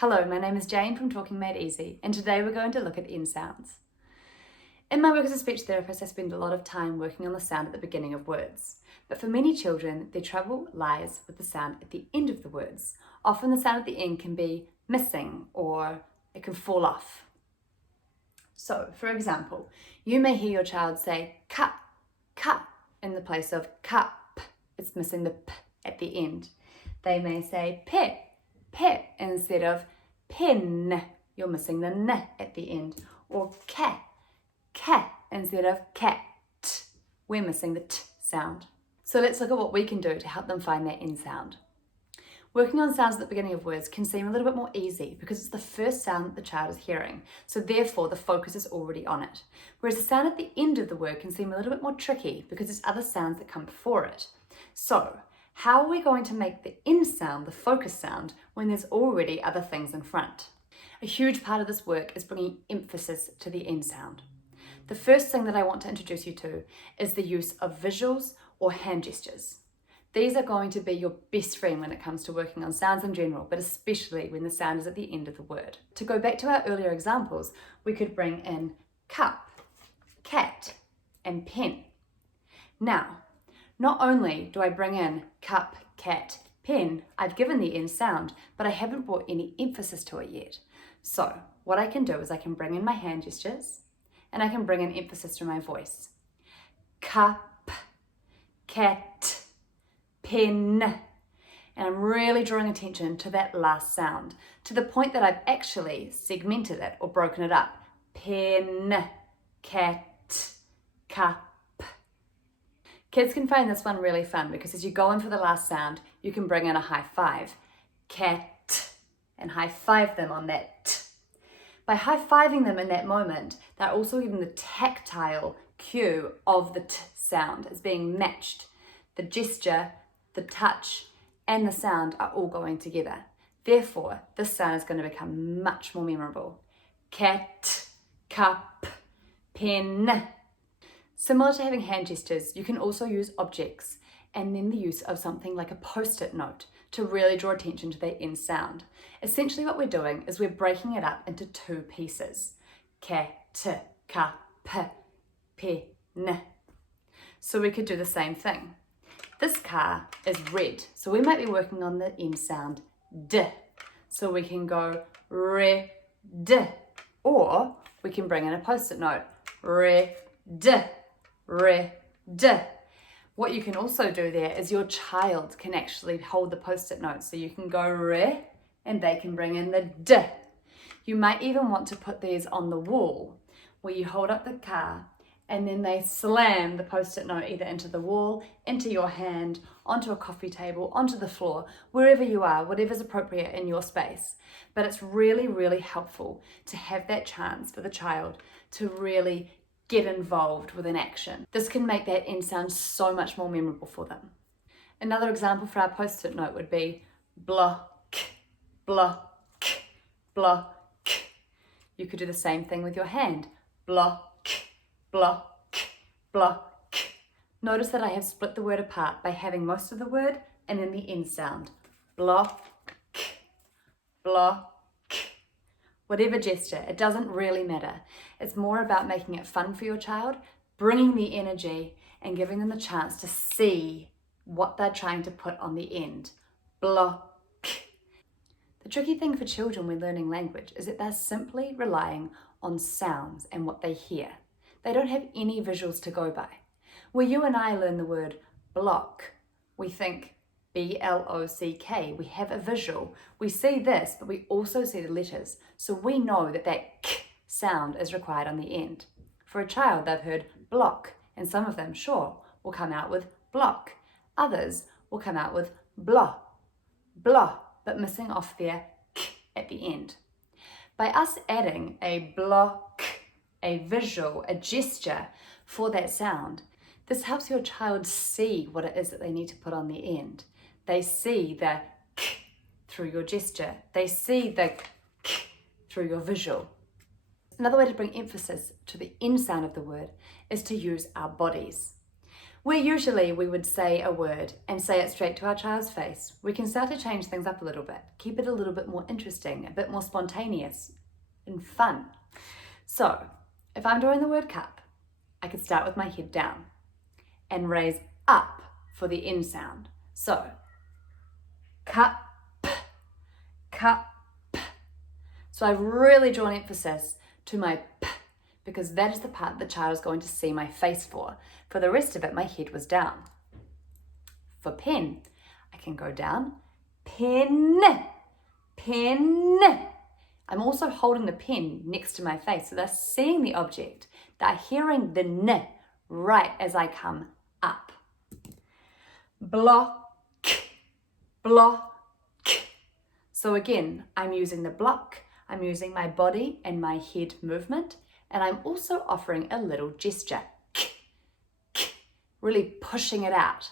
Hello, my name is Jane from Talking Made Easy, and today we're going to look at N sounds. In my work as a speech therapist, I spend a lot of time working on the sound at the beginning of words. But for many children, their trouble lies with the sound at the end of the words. Often the sound at the end can be missing or it can fall off. So, for example, you may hear your child say cup, cup in the place of cup. It's missing the p at the end. They may say pet, pet instead of pen. You're missing the n at the end. Or cat, cat instead of cat. We're missing the t sound. So let's look at what we can do to help them find their N sound. Working on sounds at the beginning of words can seem a little bit more easy because it's the first sound that the child is hearing, so therefore the focus is already on it. Whereas the sound at the end of the word can seem a little bit more tricky because there's other sounds that come before it. So, how are we going to make the N sound the focus sound when there's already other things in front? A huge part of this work is bringing emphasis to the N sound. The first thing that I want to introduce you to is the use of visuals or hand gestures. These are going to be your best friend when it comes to working on sounds in general, but especially when the sound is at the end of the word. To go back to our earlier examples, we could bring in cup, cat, and pen. Now, not only do I bring in cup, cat, pen, I've given the N sound, but I haven't brought any emphasis to it yet. So what I can do is I can bring in my hand gestures and I can bring in emphasis through my voice. Cup, cat, pen. And I'm really drawing attention to that last sound, to the point that I've actually segmented it or broken it up. Pen, cat, cup. Kids can find this one really fun because as you go in for the last sound, you can bring in a high five. Cat, and high five them on that t. By high fiving them in that moment, they're also given the tactile cue of the t sound as being matched. The gesture, the touch, and the sound are all going together. Therefore, this sound is going to become much more memorable. Cat, cup, pen. Similar to having hand gestures, you can also use objects and then the use of something like a post-it note to really draw attention to that N sound. Essentially what we're doing is we're breaking it up into two pieces. Cat, cup, pen. So we could do the same thing. This car is red, so we might be working on the N sound D. So we can go red, or we can bring in a post-it note, red, red. What you can also do there is your child can actually hold the post-it note, so you can go re and they can bring in the d. You might even want to put these on the wall where you hold up the car and then they slam the post-it note either into the wall, into your hand, onto a coffee table, onto the floor, wherever you are, whatever's appropriate in your space. But it's really, really helpful to have that chance for the child to really get involved with an action. This can make that N sound so much more memorable for them. Another example for our post-it note would be block, block, block. You could do the same thing with your hand. Block, block, block. Notice that I have split the word apart by having most of the word and then the N sound. Block, block. Whatever gesture, it doesn't really matter. It's more about making it fun for your child, bringing the energy and giving them the chance to see what they're trying to put on the end. Block. The tricky thing for children when learning language is that they're simply relying on sounds and what they hear. They don't have any visuals to go by. Where you and I learn the word block, we think B-L-O-C-K. We have a visual. We see this, but we also see the letters. So we know that that k sound is required on the end. For a child, they've heard block, and some of them, sure, will come out with block. Others will come out with blah, blah, but missing off their k at the end. By us adding a block, a visual, a gesture for that sound, this helps your child see what it is that they need to put on the end. They see the k through your gesture. They see the k through your visual. Another way to bring emphasis to the N sound of the word is to use our bodies. Where usually we would say a word and say it straight to our child's face, we can start to change things up a little bit, keep it a little bit more interesting, a bit more spontaneous and fun. So if I'm doing the word cup, I could start with my head down and raise up for the in sound. So cup, cup. So I've really drawn emphasis to my p, because that is the part the child is going to see my face for. For the rest of it, my head was down. For pen, I can go down, pen, pen. I'm also holding the pen next to my face, so they're seeing the object. They're hearing the n right as I come up. Block, block. So again, I'm using the block, I'm using my body and my head movement, and I'm also offering a little gesture, really pushing it out.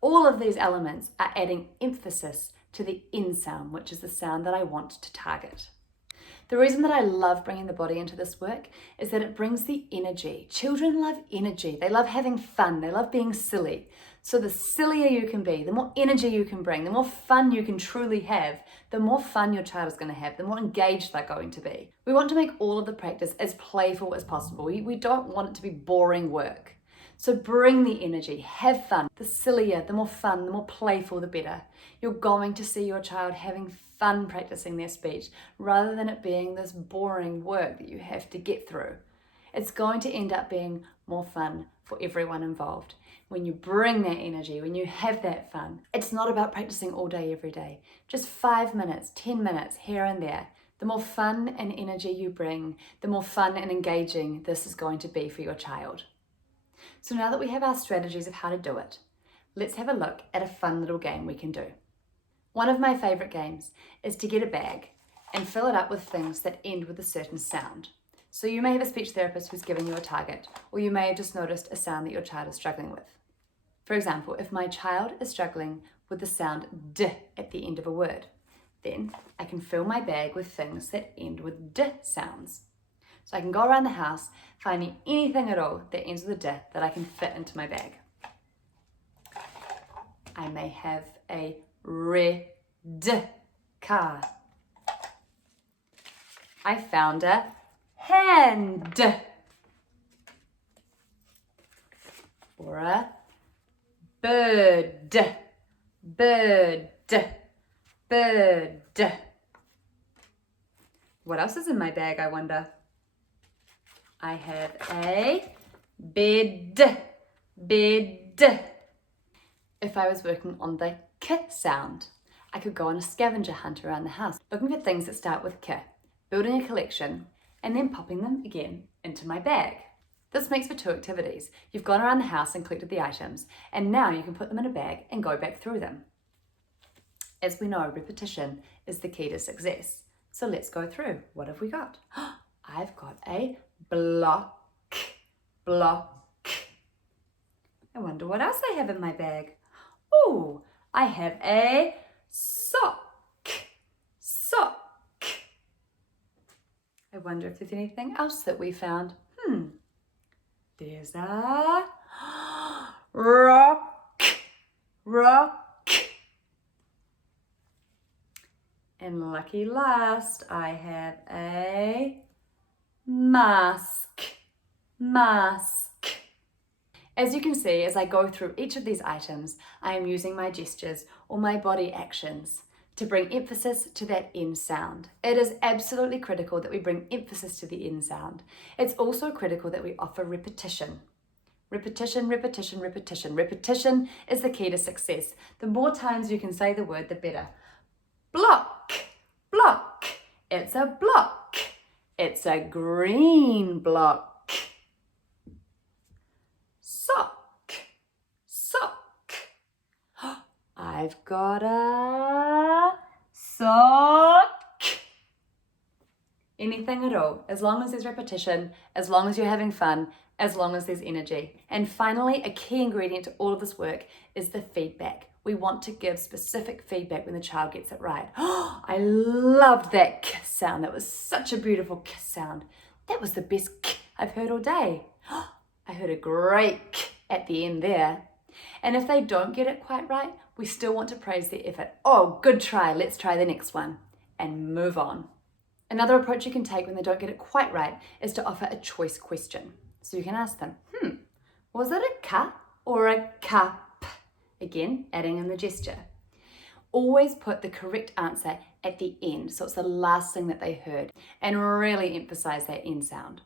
All of these elements are adding emphasis to the in sound, which is the sound that I want to target. The reason that I love bringing the body into this work is that it brings the energy. Children love energy. They love having fun. They love being silly. So the sillier you can be, the more energy you can bring, the more fun you can truly have, the more fun your child is going to have, the more engaged they're going to be. We want to make all of the practice as playful as possible. We don't want it to be boring work. So bring the energy, have fun. The sillier, the more fun, the more playful, the better. You're going to see your child having fun practicing their speech rather than it being this boring work that you have to get through. It's going to end up being more fun for everyone involved. When you bring that energy, when you have that fun, it's not about practicing all day, every day. Just 5 minutes, 10 minutes here and there. The more fun and energy you bring, the more fun and engaging this is going to be for your child. So now that we have our strategies of how to do it, let's have a look at a fun little game we can do. One of my favorite games is to get a bag and fill it up with things that end with a certain sound. So you may have a speech therapist who's giving you a target, or you may have just noticed a sound that your child is struggling with. For example, if my child is struggling with the sound d at the end of a word, then I can fill my bag with things that end with d sounds. So I can go around the house finding anything at all that ends with a d that I can fit into my bag. I may have a red car. I found a hand. Or a bird, bird, bird. What else is in my bag, I wonder? I have a bed, bed. If I was working on the k sound, I could go on a scavenger hunt around the house, looking for things that start with k, building a collection, and then popping them again into my bag. This makes for 2 activities. You've gone around the house and collected the items, and now you can put them in a bag and go back through them. As we know, repetition is the key to success. So let's go through. What have we got? I've got a block, block. I wonder what else I have in my bag. Oh, I have a sock, sock. I wonder if there's anything else that we found. There's a rock, rock. And lucky last, I have a mask, mask. As you can see, as I go through each of these items, I am using my gestures or my body actions to bring emphasis to that N sound. It is absolutely critical that we bring emphasis to the N sound. It's also critical that we offer repetition. Repetition, repetition, repetition. Repetition is the key to success. The more times you can say the word, the better. Block, block. It's a block. It's a green block. Sock, sock. I've got a sock. Anything at all, as long as there's repetition, as long as you're having fun, as long as there's energy. And finally, a key ingredient to all of this work is the feedback. We want to give specific feedback when the child gets it right. I loved that k sound. That was such a beautiful k sound. That was the best k I've heard all day. I heard a great k at the end there. And if they don't get it quite right, we still want to praise their effort. Oh, good try, let's try the next one, and move on. Another approach you can take when they don't get it quite right is to offer a choice question. So you can ask them, was it a ka or a cup? Again, adding in the gesture. Always put the correct answer at the end, so it's the last thing that they heard, and really emphasize that end sound.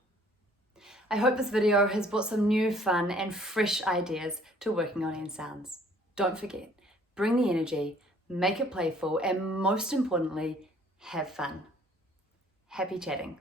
I hope this video has brought some new fun and fresh ideas to working on end sounds. Don't forget, bring the energy, make it playful, and most importantly, have fun. Happy chatting.